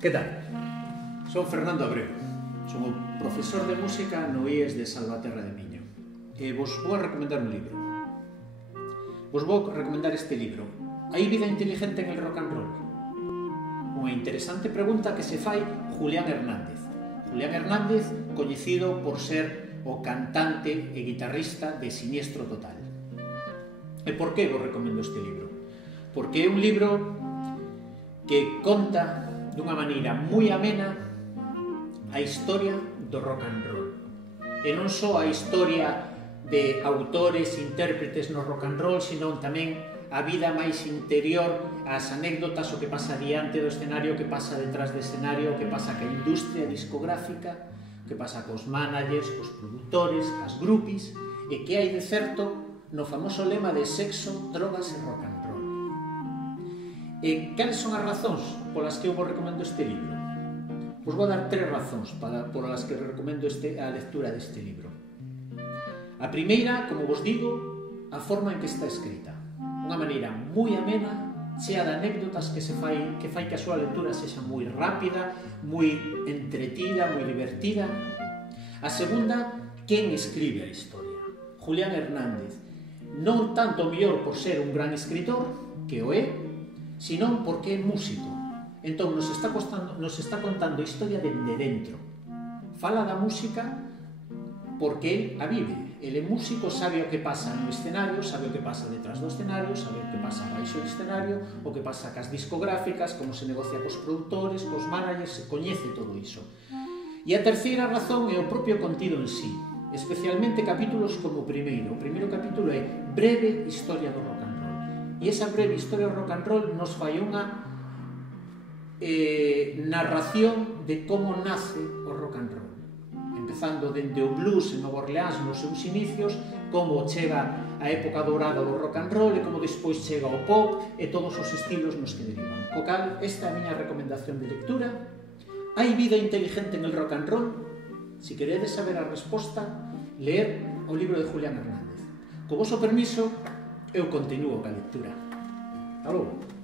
Que tal? Son Fernando Abreu, son o profesor de música no IES de Salvaterra de Miño e vos vou a recomendar un libro. Vos vou recomendar este libro, Hai vida inteligente en el rock and roll? Unha interesante pregunta que se fai Julián Hernández. Julián Hernández, coñecido por ser o cantante e guitarrista de Siniestro Total. E por que vos recomendo este libro? Porque é un libro que conta dunha maneira moi amena a historia do rock and roll. E non só a historia de autores, intérpretes no rock and roll, senón tamén a vida máis interior, as anécdotas, o que pasa diante do escenario, o que pasa detrás do escenario, o que pasa ca industria discográfica, o que pasa cos managers, cos produtores, as grupis, e que hai de certo no famoso lema de sexo, drogas e rock and roll. E cales son as razóns polas que eu vos recomendo este libro? Vos vou dar 3 razóns polas que recomendo a lectura deste libro. A primeira, como vos digo, a forma en que está escrita. Unha maneira moi amena, chea de anécdotas que fai que a súa lectura sexa moi rápida, moi entretida, moi divertida. A segunda, quen escribe a historia? Julián Hernández. Non tanto mellor por ser un gran escritor, que o é, senón porque é músico. Entón nos está contando a historia dende dentro. Fala da música porque el a vive. El é músico, sabe o que pasa no escenario, sabe o que pasa detrás do escenario, sabe o que pasa baixo do escenario, o que pasa cas discográficas, como se negocia cos produtores, cos managers, se coñece todo iso. E a terceira razón é o propio contido en sí, especialmente capítulos como o primeiro. O primeiro capítulo é Breve Historia do Rock and Roll. E esa breve historia do rock and roll nos fai unha narración de como nace o rock and roll. Empezando dende o blues en Nova Orleans nos seus inicios, como chega a época dourada do rock and roll e como despois chega o pop e todos os estilos nos que derivan. Co cal, esta é a miña recomendación de lectura. Hai vida inteligente en el rock and roll? Si queredes saber a resposta, leer o libro de Julián Hernández. Co voso permiso, eu continuo ca lectura. Hasta logo.